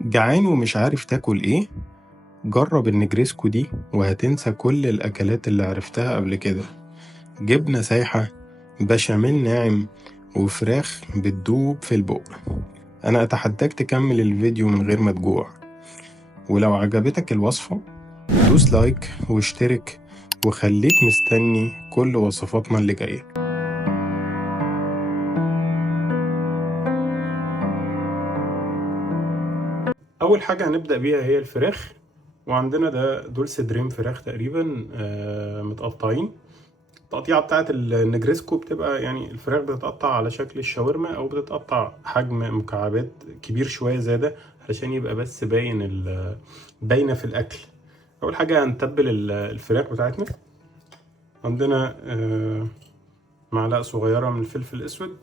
جعان ومش عارف تاكل ايه؟ جرب النجريسكو دي وهتنسى كل الأكلات اللي عرفتها قبل كده. جبنة سايحة، بشاميل ناعم، وفراخ بتدوب في البق. أنا أتحداك تكمل الفيديو من غير ما تجوع. ولو عجبتك الوصفة دوس لايك واشترك وخليك مستني كل وصفاتنا اللي جاية. أول حاجة هنبدأ بيها هي الفراخ، وعندنا دول صدرين فراخ تقريبا متقطعين. التقطيعة بتاعت النجريسكو بتبقى يعني الفراخ بتتقطع على شكل الشاورما أو بتتقطع حجم مكعبات كبير شوية زيادة علشان يبقى بس باينة في الأكل. أول حاجة هنتبل الفراخ بتاعتنا. عندنا معلقة صغيرة من الفلفل الأسود،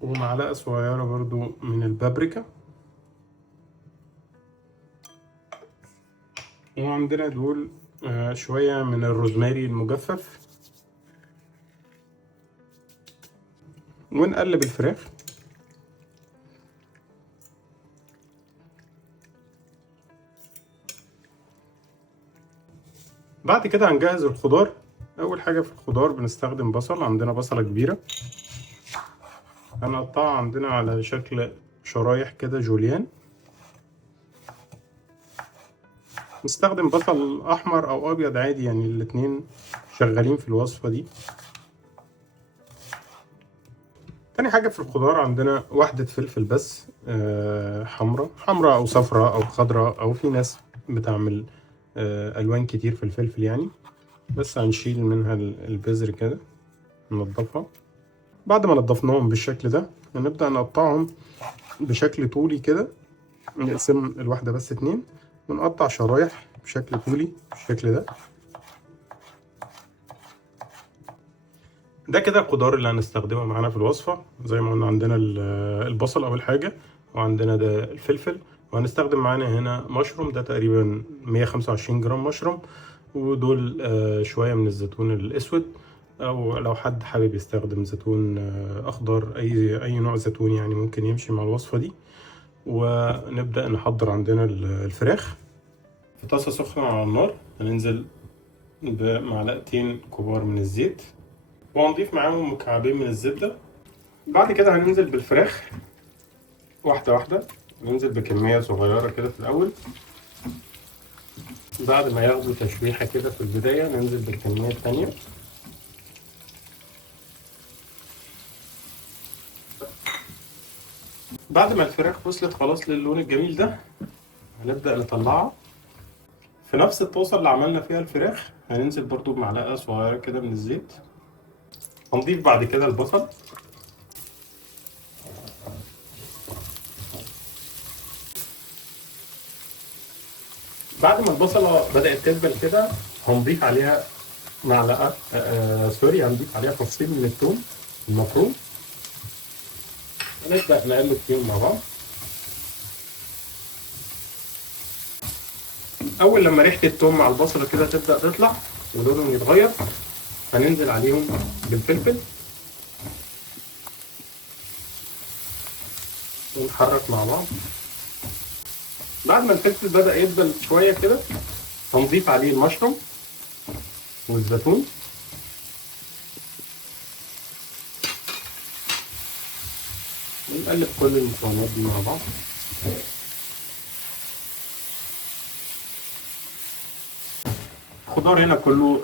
ومعلقة صغيرة برضو من البابريكا، وعندنا دول شوية من الروزماري المجفف. ونقلب الفراخ. بعد كده هنجهز الخضار. اول حاجه في الخضار بنستخدم بصل. عندنا بصله كبيره هنقطعها عندنا على شكل شرايح كده جوليان. نستخدم بصل احمر او ابيض عادي، يعني الاتنين شغالين في الوصفه دي. تاني حاجه في الخضار عندنا واحده فلفل بس، حمراء او صفراء او خضراء، او في ناس بتعمل الوان كتير في الفلفل يعني، بس هنشيل منها البذر كده ننضفها. بعد ما نضفناهم بالشكل ده هنبدأ نقطعهم بشكل طولي كده. نقسم الواحدة بس اتنين ونقطع شرايح بشكل طولي بالشكل ده. ده كده الخضار اللي هنستخدمه معانا في الوصفة. زي ما قلنا عندنا البصل أول حاجة، وعندنا ده الفلفل، وهنستخدم معانا هنا مشروم. ده تقريبا 125 جرام مشروم، ودول شوية من الزيتون الأسود، أو لو حد حابب يستخدم زيتون أخضر، أي نوع زيتون يعني ممكن يمشي مع الوصفة دي. ونبدأ نحضر عندنا الفراخ في طاسة سخنة على النار. هننزل بمعلقتين كبار من الزيت، وهنضيف معاهم مكعبين من الزبدة. بعد كده هننزل بالفراخ واحدة واحدة. ننزل بكمية صغيرة كده في الأول، بعد ما ياخدوا تشويحة كده في البداية ننزل بالكمية التانية. بعد ما الفراخ وصلت خلاص للون الجميل ده هنبدأ نطلعها. في نفس الطاسة اللي عملنا فيها الفراخ هننزل برضو بمعلقة صغيرة كده من الزيت. هنضيف بعد كده البصل. بعد ما البصلة بدأت تدبل كده هنضيف عليها معلقة سوري، هنضيف عليها فصين من الثوم المفروم. ونبدأ نقلب فيهم مع بعض. أول لما ريحة الثوم مع البصلة كده تبدأ تطلع ولونهم يتغير هننزل عليهم بالفلفل ونحرك مع بعض. بعد ما الفلفل بدأ يدبل شوية كده هنضيف عليه المشروم والزيتون. ونقلب كل المكونات دي مع بعض. الخضار هنا كله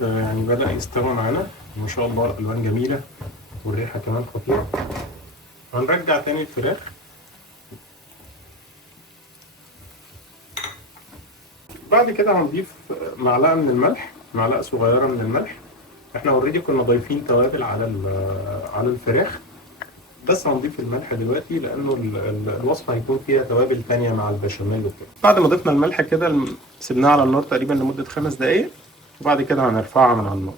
يعني بدأ يستوي معانا ما شاء الله، الألوان جميلة والريحة كمان خطيرة. هنرجع تاني الفراخ. بعد كده هنضيف معلقة من الملح، معلقة صغيرة من الملح. احنا اوريدي كنا ضايفين توابل على الفراخ، بس هنضيف الملح دلوقتي لانه الوصفه هيكون فيها توابل تانية مع البشاميل وكده. بعد ما ضفنا الملح كده سيبناه على النار تقريبا لمده 5 دقايق، وبعد كده هنرفعها من على النار.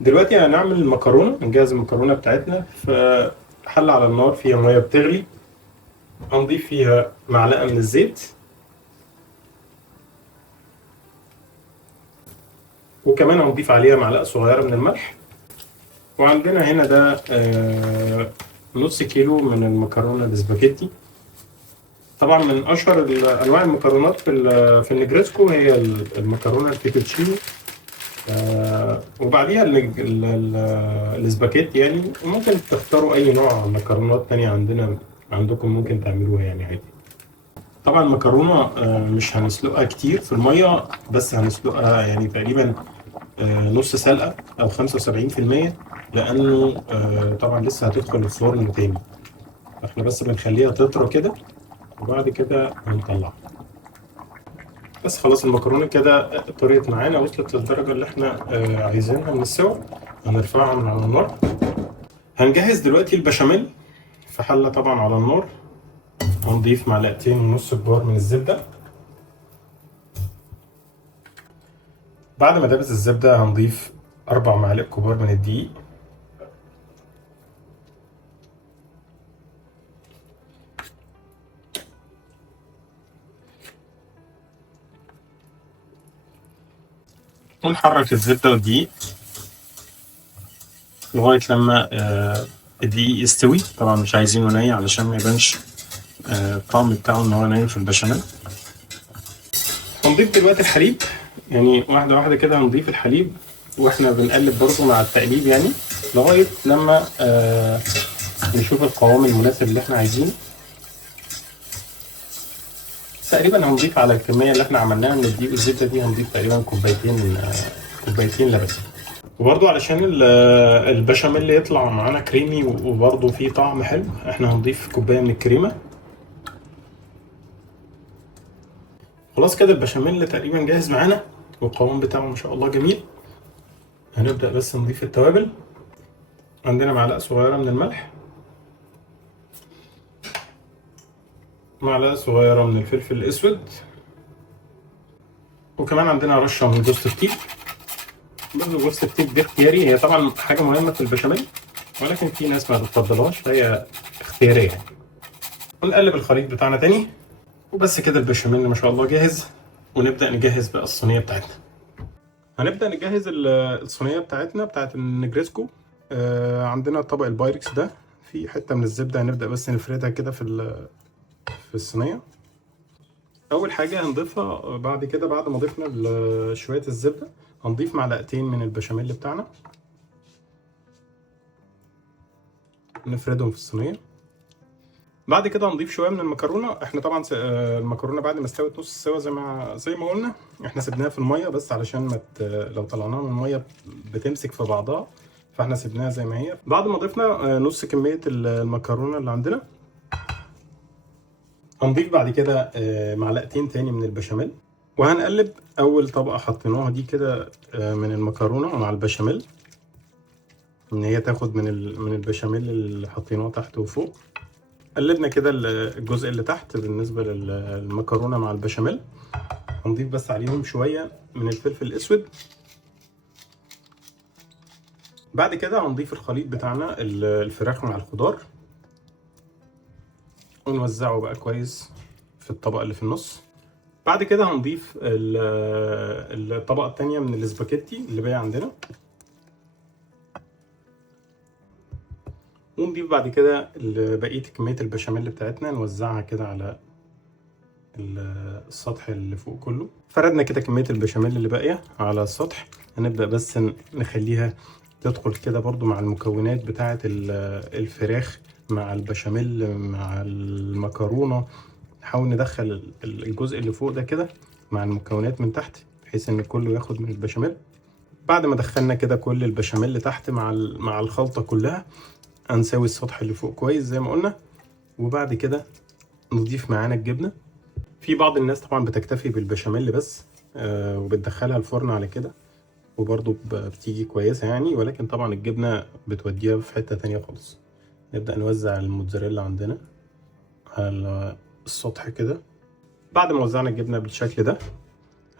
دلوقتي هنعمل المكرونه. نجهز المكرونه بتاعتنا في حله على النار فيها ميه بتغلي. هنضيف فيها معلقه من الزيت، وكمان هنضيف عليها معلقه صغيره من الملح. وعندنا هنا ده نص كيلو من المكرونه الاسباجيتي. طبعا من اشهر انواع المكرونات في النجريسكو هي المكرونه الفيتوتشيني. وبعديها الاسباجيتي يعني. وممكن تختاروا اي نوع مكرونات تانية عندكم ممكن تعملوها يعني عادي. طبعا المكرونه مش هنسلقها كتير في الميه، بس هنسلقها يعني تقريبا نص سلقه او 75%، لانه طبعا لسه هتدخل الفرن تاني. احنا بس بنخليها تطرى كده وبعد كده هنطلعها. بس خلاص المكرونه كده طريت معانا، وصلت للدرجه اللي احنا عايزينها من السوا. هنرفعها من على النار. هنجهز دلوقتي البشاميل في حله طبعا على النار. هنضيف معلقتين ونص كبار من الزبده. بعد ما دابت الزبده هنضيف 4 معالق كبار من الدقيق. ونحرك الزبده والدقيق لغايه لما الدقيق يستوي. طبعا مش عايزينه ني علشان ما يبانش الطعم بتاعه ان هو نايم في البشاميل. هنضيف دلوقتي الحليب، يعني واحده واحده كده هنضيف الحليب واحنا بنقلب برضو مع التقليب، يعني لغايه لما نشوف القوام المناسب اللي احنا عايزينه. تقريبا هنضيف على الكميه اللي احنا عملناها من الدقيق والزبده دي، هنضيف تقريبا كوبايتين لبن. وبرضو علشان البشاميل يطلع معانا كريمي وبرضو فيه طعم حلو، احنا هنضيف كوبايه من الكريمه. خلاص كده البشاميل تقريبا جاهز معانا، والقوام بتاعه ما شاء الله جميل. هنبدأ بس نضيف التوابل. عندنا معلقة صغيرة من الملح، معلقة صغيرة من الفلفل الأسود، وكمان عندنا رشة من جوز الطيب. برضه جوز الطيب دي اختياري، هي طبعا حاجة مهمة في البشاميل، ولكن في ناس ما بتفضلهاش فهي اختيارية يعني. ونقلب الخليط بتاعنا تاني، وبس كده البشاميل ما شاء الله جاهز. ونبدأ نجهز بقى الصينية بتاعتنا. هنبدأ نجهز الصينية بتاعتنا بتاعت النجريسكو. عندنا طبق البايركس ده، في حتة من الزبدة هنبدأ بس نفردها كده في الصينية. أول حاجة هنضيفها بعد كده، بعد ما ضفنا شوية الزبدة، هنضيف معلقتين من البشاميل بتاعنا، نفردهم في الصينية. بعد كده هنضيف شوية من المكرونة. احنا طبعا المكرونة بعد ما استوت نص سوا زي ما قلنا، احنا سيبناها في المية بس علشان لو طلعناها من المية بتمسك في بعضها، فاحنا سيبناها زي ما هي. بعد ما ضفنا نص كمية المكرونة اللي عندنا، هنضيف بعد كده معلقتين تاني من البشاميل، وهنقلب. اول طبقة حطيناها دي كده من المكرونة مع البشاميل، ان هي تاخد من البشاميل اللي حطيناه تحت وفوق. قلبنا كده الجزء اللي تحت بالنسبة للمكرونة مع البشاميل. هنضيف بس عليهم شوية من الفلفل الأسود. بعد كده هنضيف الخليط بتاعنا الفراخ مع الخضار، ونوزعه بقى كويس في الطبق اللي في النص. بعد كده هنضيف الطبقة التانية من الاسباجيتي اللي باقي عندنا، ونضيف بعد كده بقية كمية البشاميل بتاعتنا، نوزعها كده على السطح اللي فوق كله. فردنا كده كمية البشاميل اللي باقية على السطح. هنبدأ بس نخليها تدخل كده برضو مع المكونات بتاعة الفراخ مع البشاميل مع المكرونة. نحاول ندخل الجزء اللي فوق ده كده مع المكونات من تحت، بحيث ان كله ياخد من البشاميل. بعد ما دخلنا كده كل البشاميل اللي تحت مع الخلطة كلها، هنساوي السطح اللي فوق كويس زي ما قلنا. وبعد كده نضيف معانا الجبنة. في بعض الناس طبعا بتكتفي بالبشاميل بس وبتدخلها الفرن على كده، وبرضو بتيجي كويسة يعني، ولكن طبعا الجبنة بتوديها في حتة تانية خالص. نبدأ نوزع الموتزاريلا عندنا على السطح كده. بعد ما وزعنا الجبنة بالشكل ده،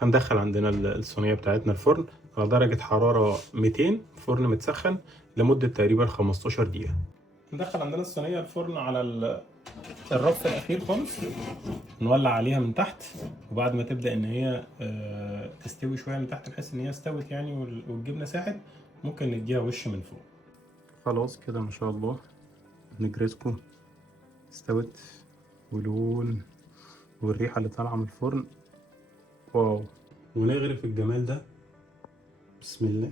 هندخل عندنا الصينية بتاعتنا الفرن على درجة حرارة 200، فرن متسخن لمدة تقريبا 15 دقيقة. ندخل عندنا الصينية الفرن على الرف الأخير خالص، نولع عليها من تحت. وبعد ما تبدأ إن هي تستوي شوية من تحت، نحس إن هي استوت يعني والجبنة ساحت، ممكن نديها وش من فوق. خلاص كده ما شاء الله نجرسكو استوت، ولون والريحة اللي طالعة من الفرن واو. ونغرف الجمال ده بسم الله.